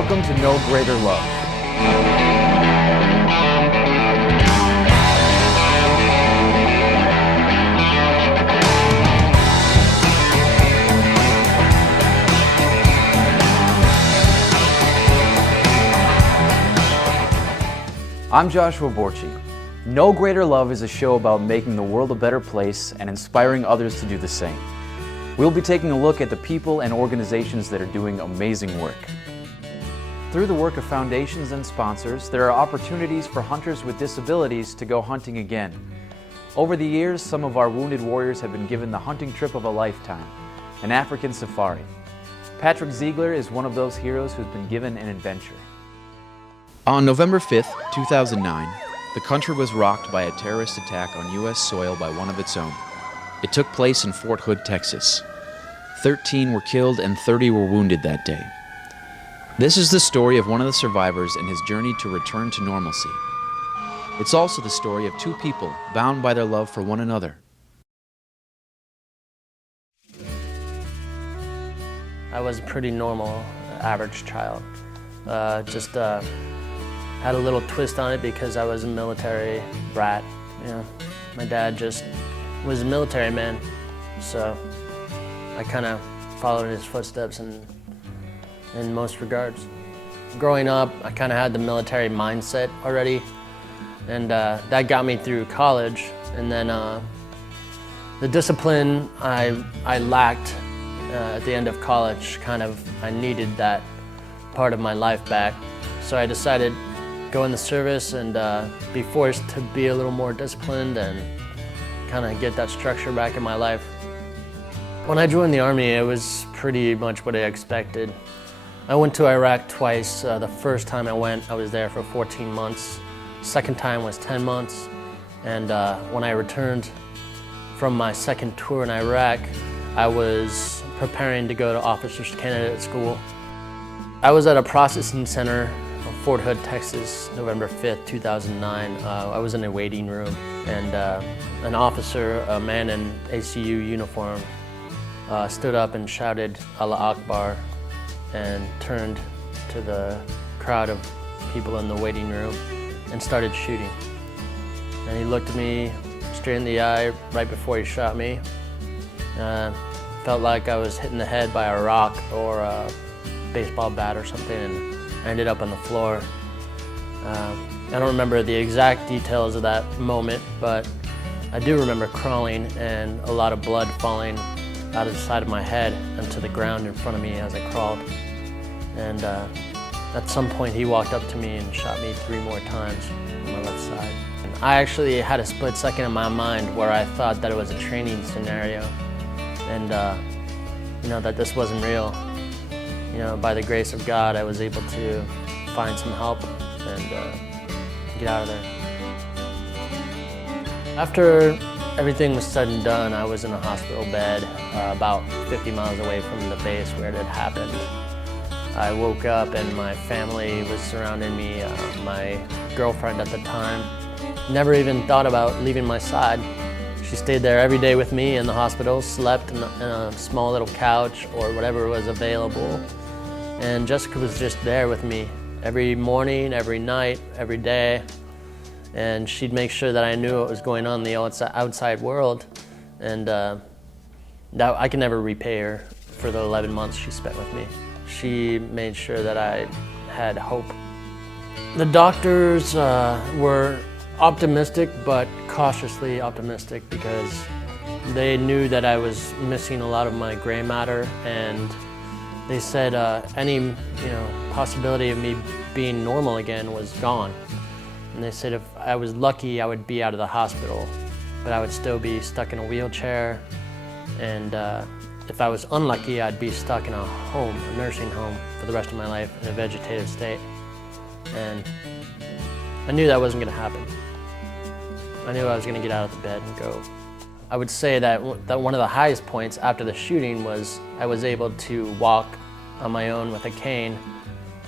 Welcome to No Greater Love. I'm Joshua Borchi. No Greater Love is a show about making the world a better place and inspiring others to do the same. We'll be taking a look at the people and organizations that are doing amazing work. Through the work of foundations and sponsors, there are opportunities for hunters with disabilities to go hunting again. Over the years, some of our wounded warriors have been given the hunting trip of a lifetime, an African safari. Patrick Zeigler is one of those heroes who's been given an adventure. On November 5th, 2009, the country was rocked by a terrorist attack on U.S. soil by one of its own. It took place in Fort Hood, Texas. 13 were killed and 30 were wounded that day. This is the story of one of the survivors and his journey to return to normalcy. It's also the story of two people bound by their love for one another. I was a pretty normal, average child. Just had a little twist on it because I was a military brat. You know, my dad just was a military man, so I kind of followed in his footsteps in most regards. Growing up, I kind of had the military mindset already, and that got me through college. And then the discipline I lacked at the end of college, I needed that part of my life back. So I decided to go in the service and be forced to be a little more disciplined and kind of get that structure back in my life. When I joined the Army, it was pretty much what I expected. I went to Iraq twice. The first time I went, I was there for 14 months. Second time was 10 months. And when I returned from my second tour in Iraq, I was preparing to go to officers candidate school. I was at a processing center in Fort Hood, Texas, November 5th, 2009. I was in a waiting room, and an officer, a man in ACU uniform, stood up and shouted Allah Akbar and turned to the crowd of people in the waiting room and started shooting. And he looked at me straight in the eye right before he shot me. Felt like I was hit in the head by a rock or a baseball bat or something, and I ended up on the floor. I don't remember the exact details of that moment, but I do remember crawling and a lot of blood falling out of the side of my head and to the ground in front of me as I crawled. And at some point he walked up to me and shot me 3 more times on my left side. And I actually had a split second in my mind where I thought that it was a training scenario and that this wasn't real. By the grace of God, I was able to find some help and get out of there. After everything was said and done, I was in a hospital bed about 50 miles away from the base where it had happened. I woke up and my family was surrounding me. My girlfriend at the time never even thought about leaving my side. She stayed there every day with me in the hospital, slept in a small little couch or whatever was available. And Jessica was just there with me every morning, every night, every day. And she'd make sure that I knew what was going on in the outside world. And that I can never repay her for the 11 months she spent with me. She made sure that I had hope. The doctors were optimistic, but cautiously optimistic, because they knew that I was missing a lot of my gray matter, and they said any possibility of me being normal again was gone. And they said if I was lucky, I would be out of the hospital, but I would still be stuck in a wheelchair. And if I was unlucky, I'd be stuck in a home, a nursing home, for the rest of my life in a vegetative state. And I knew that wasn't going to happen. I knew I was going to get out of the bed and go. I would say that one of the highest points after the shooting was I was able to walk on my own with a cane.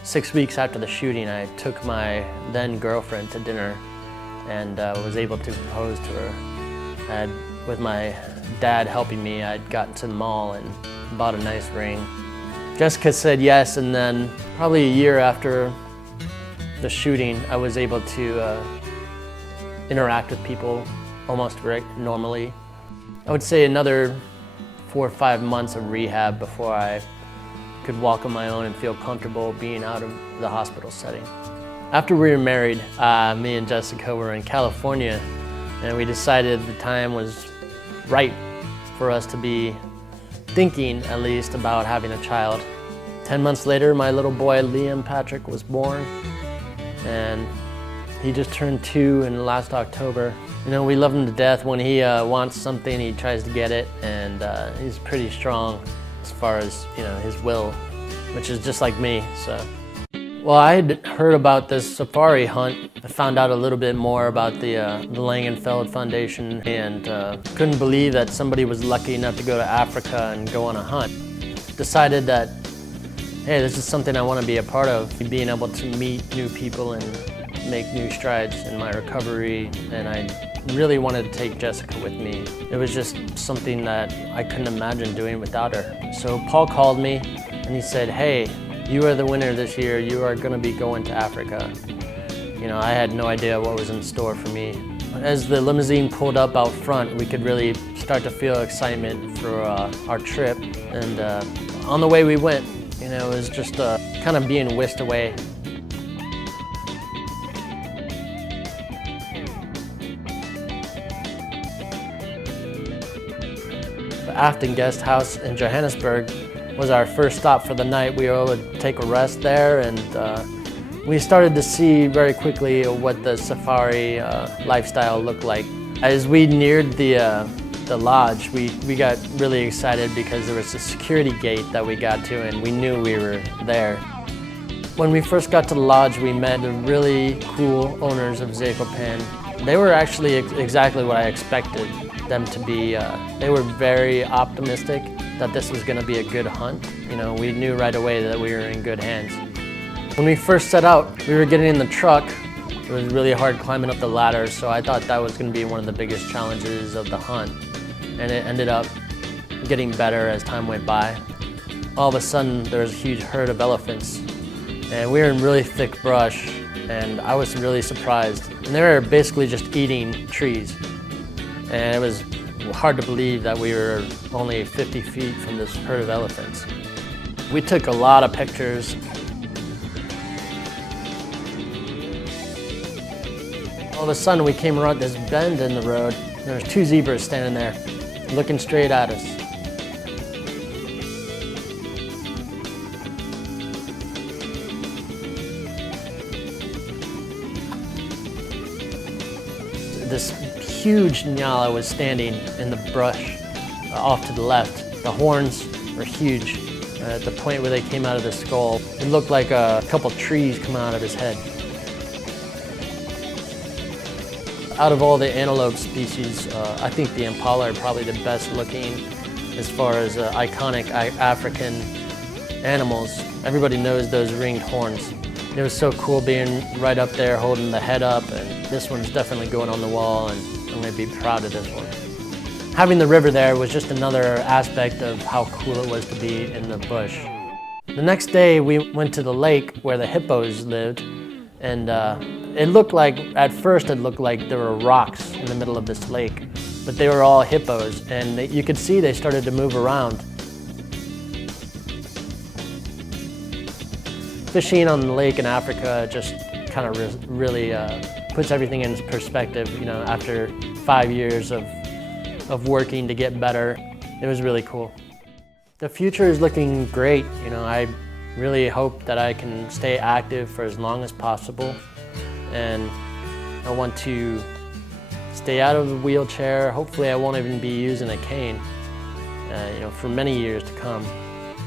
6 weeks after the shooting, I took my then girlfriend to dinner and was able to propose to her. With my dad helping me, I'd gotten to the mall and bought a nice ring. Jessica said yes, and then probably a year after the shooting, I was able to interact with people almost normally. I would say another 4 or 5 months of rehab before I could walk on my own and feel comfortable being out of the hospital setting. After we were married, me and Jessica were in California, and we decided the time was right for us to be thinking, at least, about having a child. 10 months later, my little boy, Liam Patrick, was born, and he just turned 2 in last October. You know, we love him to death. When he wants something, he tries to get it, and he's pretty strong as far as, you know, his will, which is just like me, so. Well, I had heard about this safari hunt. I found out a little bit more about the Langenfeld Foundation, and couldn't believe that somebody was lucky enough to go to Africa and go on a hunt. Decided that, hey, this is something I want to be a part of, being able to meet new people and make new strides in my recovery, and I really wanted to take Jessica with me. It was just something that I couldn't imagine doing without her. So Paul called me and he said, hey, you are the winner this year. You are going to be going to Africa. You know, I had no idea what was in store for me. As the limousine pulled up out front, we could really start to feel excitement for our trip. And on the way we went, you know, it was just kind of being whisked away. The Afton Guest House in Johannesburg was our first stop for the night. We were able to take a rest there, and we started to see very quickly what the safari lifestyle looked like. As we neared the lodge, we got really excited because there was a security gate that we got to, and we knew we were there. When we first got to the lodge, we met the really cool owners of Zeigler. They were actually exactly what I expected them to be. They were very optimistic that this was going to be a good hunt. You know, we knew right away that we were in good hands. When we first set out, we were getting in the truck. It was really hard climbing up the ladder, so I thought that was going to be one of the biggest challenges of the hunt. And it ended up getting better as time went by. All of a sudden, there was a huge herd of elephants, and we were in really thick brush, and I was really surprised. And they were basically just eating trees. And it was hard to believe that we were only 50 feet from this herd of elephants. We took a lot of pictures. All of a sudden, we came around this bend in the road. There was 2 zebras standing there, looking straight at us. This huge nyala was standing in the brush off to the left. The horns were huge. At the point where they came out of the skull, it looked like a couple trees coming out of his head. Out of all the antelope species, I think the impala are probably the best looking as far as iconic African animals. Everybody knows those ringed horns. It was so cool being right up there holding the head up, and this one's definitely going on the wall, and I'm going to be proud of this one. Having the river there was just another aspect of how cool it was to be in the bush. The next day we went to the lake where the hippos lived, and it looked like, at first it looked like there were rocks in the middle of this lake, but they were all hippos, and you could see they started to move around. Fishing on the lake in Africa just kind of really puts everything in perspective. You know, after 5 years of working to get better, it was really cool. The future is looking great. You know, I really hope that I can stay active for as long as possible, and I want to stay out of the wheelchair. Hopefully I won't even be using a cane, you know, for many years to come.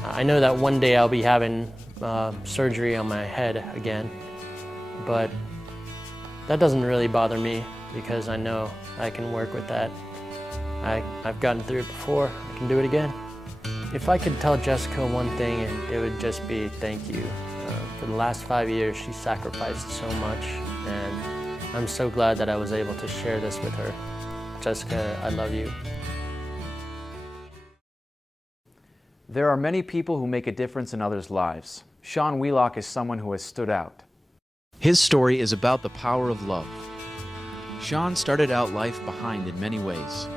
I know that one day I'll be having surgery on my head again, but that doesn't really bother me because I know I can work with that. I've gotten through it before, I can do it again. If I could tell Jessica one thing, it would just be thank you. For the last 5 years, she sacrificed so much, and I'm so glad that I was able to share this with her. Jessica, I love you. There are many people who make a difference in others' lives. Shawn Wheelock is someone who has stood out. His story is about the power of love. Shawn started out life behind in many ways.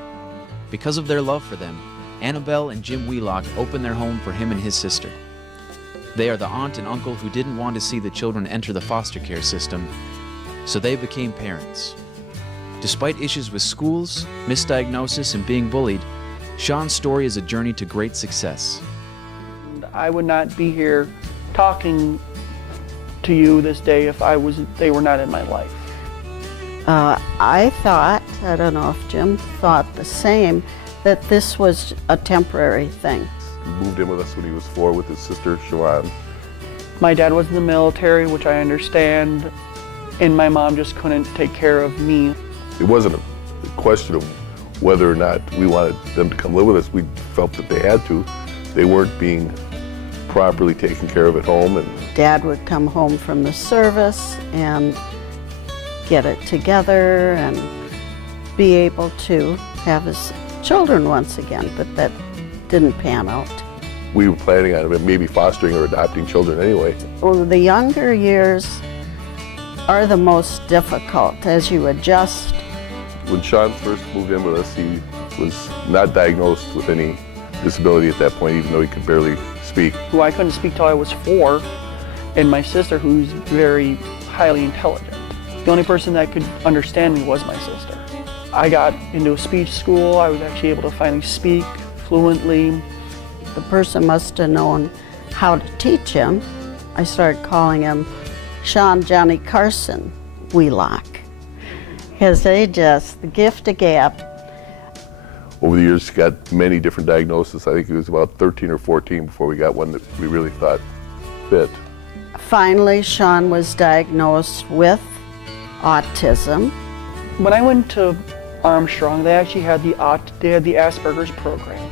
Because of their love for them, Annabelle and Jim Wheelock opened their home for him and his sister. They are the aunt and uncle who didn't want to see the children enter the foster care system, so they became parents. Despite issues with schools, misdiagnosis, and being bullied, Shawn's story is a journey to great success. I would not be here talking to you this day if they were not in my life. I thought, I don't know if Jim thought the same, that this was a temporary thing. He moved in with us when he was 4 with his sister, Shawn. My dad was in the military, which I understand, and my mom just couldn't take care of me. It wasn't a question of whether or not we wanted them to come live with us. We felt that they had to. They weren't being properly taken care of at home. And Dad would come home from the service and get it together and be able to have his children once again, but that didn't pan out. we were planning on maybe fostering or adopting children anyway. Well, the younger years are the most difficult as you adjust. When Shawn first moved in with us, he was not diagnosed with any disability at that point, even though he could barely speak. Who I couldn't speak till I was 4, and my sister, who's very highly intelligent. The only person that could understand me was my sister. I got into a speech school. I was actually able to finally speak fluently. The person must have known how to teach him. I started calling him Shawn Johnny Carson Wheelock, because they just, the gift of gab. Over the years, he got many different diagnoses. I think it was about 13 or 14 before we got one that we really thought fit. Finally, Shawn was diagnosed with autism. When I went to Armstrong, they actually had the Asperger's program,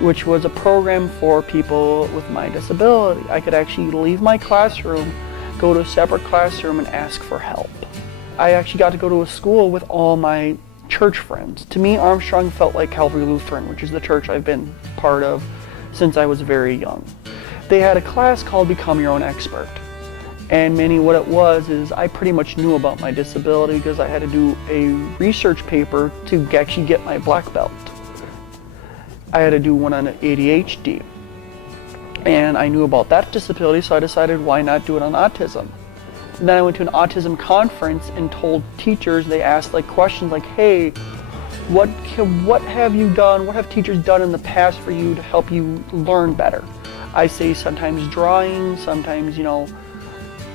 which was a program for people with my disability. I could actually leave my classroom, go to a separate classroom and ask for help. I actually got to go to a school with all my church friends. To me, Armstrong felt like Calvary Lutheran, which is the church I've been part of since I was very young. They had a class called Become Your Own Expert. And meaning what it was is I pretty much knew about my disability because I had to do a research paper to actually get my black belt. I had to do one on ADHD. And I knew about that disability, so I decided why not do it on autism. And then I went to an autism conference and told teachers, they asked like questions like, hey, what have you done, what have teachers done in the past for you to help you learn better? I say sometimes drawing, sometimes,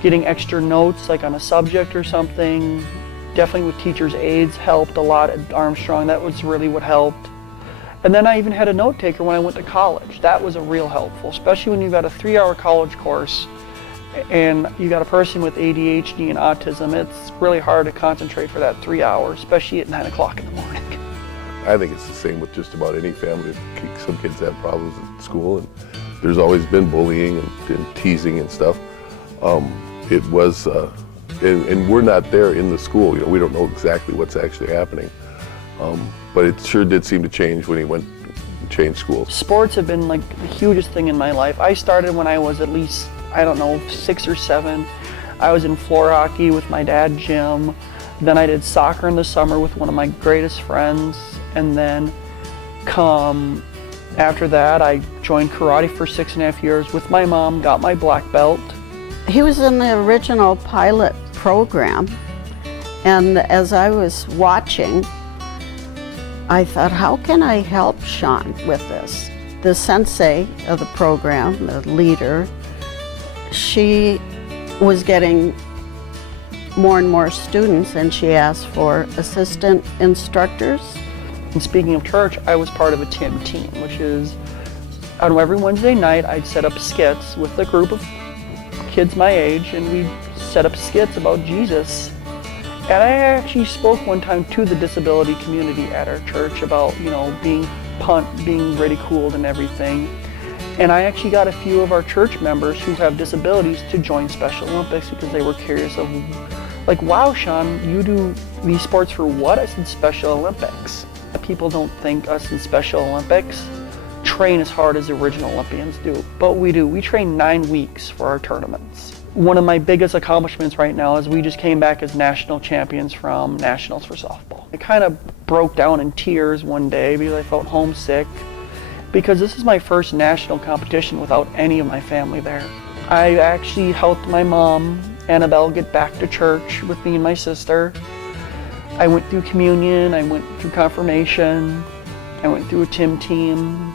getting extra notes like on a subject or something. Definitely with teachers' aides helped a lot at Armstrong. That was really what helped. And then I even had a note taker when I went to college. That was a real helpful, especially when you've got a 3-hour college course and you got a person with ADHD and autism. It's really hard to concentrate for that 3 hours, especially at 9 o'clock in the morning. I think it's the same with just about any family. Some kids have problems at school, and there's always been bullying and teasing and stuff. It was, and we're not there in the school. We don't know exactly what's actually happening. But it sure did seem to change when he went and changed schools. Sports have been like the hugest thing in my life. I started when I was at least, 6 or 7. I was in floor hockey with my dad, Jim. Then I did soccer in the summer with one of my greatest friends. And then after that, I joined karate for 6.5 years with my mom, got my black belt. He was in the original pilot program, and as I was watching, I thought, how can I help Shawn with this? The sensei of the program, the leader, she was getting more and more students, and she asked for assistant instructors. And speaking of church, I was part of a TIM team, which is, every Wednesday night I'd set up skits with a group of kids my age, and we'd set up skits about Jesus. And I actually spoke one time to the disability community at our church about, being ridiculed and everything. And I actually got a few of our church members who have disabilities to join Special Olympics because they were curious of, like, wow, Shawn, you do these sports for what? I said Special Olympics. People don't think us in Special Olympics train as hard as the original Olympians do, but we do. We train 9 weeks for our tournaments. One of my biggest accomplishments right now is we just came back as national champions from nationals for softball. I kind of broke down in tears one day because I felt homesick, because this is my first national competition without any of my family there. I actually helped my mom, Annabelle, get back to church with me and my sister. I went through communion, I went through confirmation, I went through a Tim team,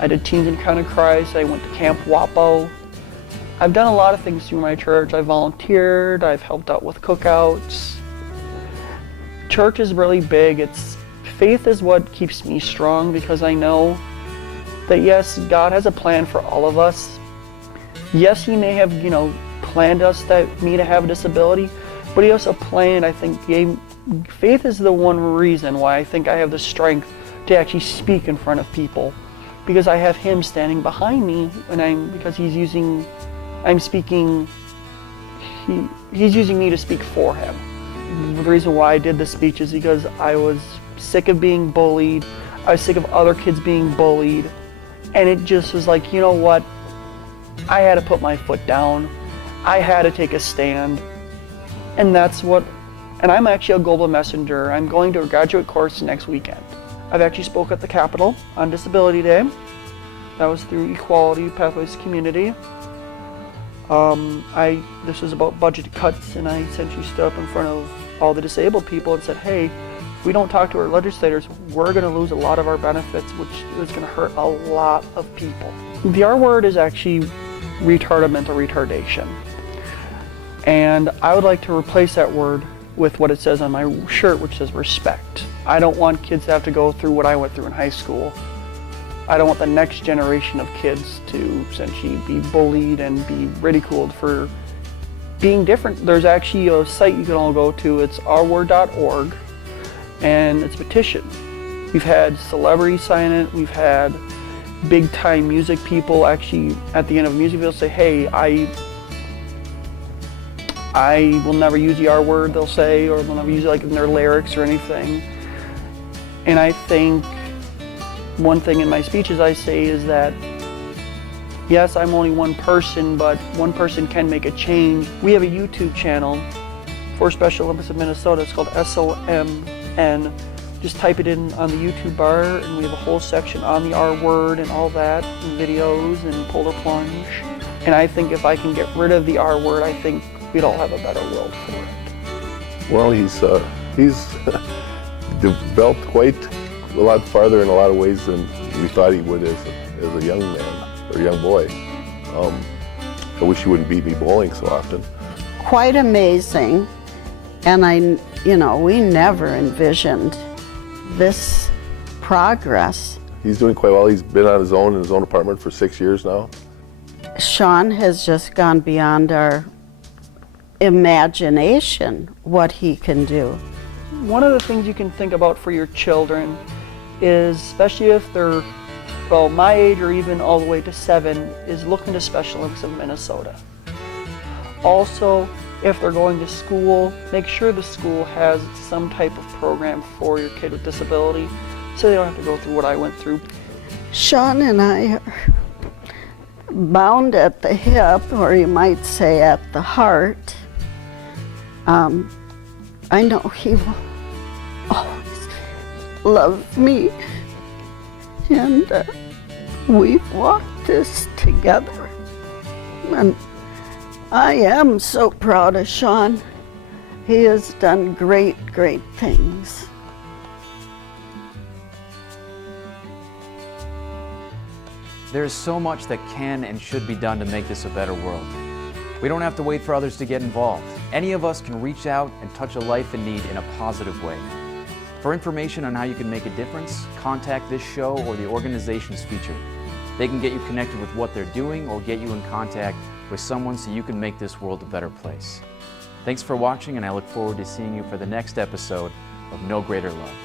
I did Teens Encounter Christ, I went to Camp Wapo. I've done a lot of things through my church. I volunteered, I've helped out with cookouts. Church is really big. Faith is what keeps me strong, because I know that yes, God has a plan for all of us. Yes, He may have, planned me to have a disability, but He also planned, I think, faith is the one reason why I think I have the strength to actually speak in front of people, because I have Him standing behind me, and because He's using me to speak for Him. The reason why I did this speech is because I was sick of being bullied. I was sick of other kids being bullied, and it just was like, you know what? I had to put my foot down. I had to take a stand, and I'm actually a global messenger. I'm going to a graduate course next weekend. I've actually spoke at the Capitol on Disability Day. That was through Equality Pathways Community. This was about budget cuts, and I essentially stood up in front of all the disabled people and said, hey, if we don't talk to our legislators, we're going to lose a lot of our benefits, which is going to hurt a lot of people. The R word is actually retarded mental retardation. And I would like to replace that word with what it says on my shirt, which says respect. I don't want kids to have to go through what I went through in high school. I don't want the next generation of kids to essentially be bullied and be ridiculed for being different. There's actually a site you can all go to. It's rword.org, and it's a petition. We've had celebrities sign it. We've had big time music people actually at the end of a music video say, hey, I will never use the R word, they'll say, or they'll never use it in their lyrics or anything. And I think one thing in my speeches I say is that, yes, I'm only one person, but one person can make a change. We have a YouTube channel for Special Olympics of Minnesota. It's called SOMN. Just type it in on the YouTube bar, and we have a whole section on the R word and all that, and videos and polar plunge. And I think if I can get rid of the R word, I think we'd all have a better world for it. Well, he's developed quite a lot farther in a lot of ways than we thought he would as a young man or young boy. I wish he wouldn't beat me bowling so often. Quite amazing, and we never envisioned this progress. He's doing quite well. He's been on his own in his own apartment for 6 years now. Shawn has just gone beyond our imagination what he can do. One of the things you can think about for your children is, especially if they're, my age or even all the way to 7, is look into Special Olympics of Minnesota. Also, if they're going to school, make sure the school has some type of program for your kid with disability, so they don't have to go through what I went through. Shawn and I are bound at the hip, or you might say at the heart. I know he will always love me, and we've walked this together, and I am so proud of Shawn. He has done great, great things. There is so much that can and should be done to make this a better world. We don't have to wait for others to get involved. Any of us can reach out and touch a life in need in a positive way. For information on how you can make a difference, contact this show or the organizations featured. They can get you connected with what they're doing or get you in contact with someone so you can make this world a better place. Thanks for watching, and I look forward to seeing you for the next episode of No Greater Love.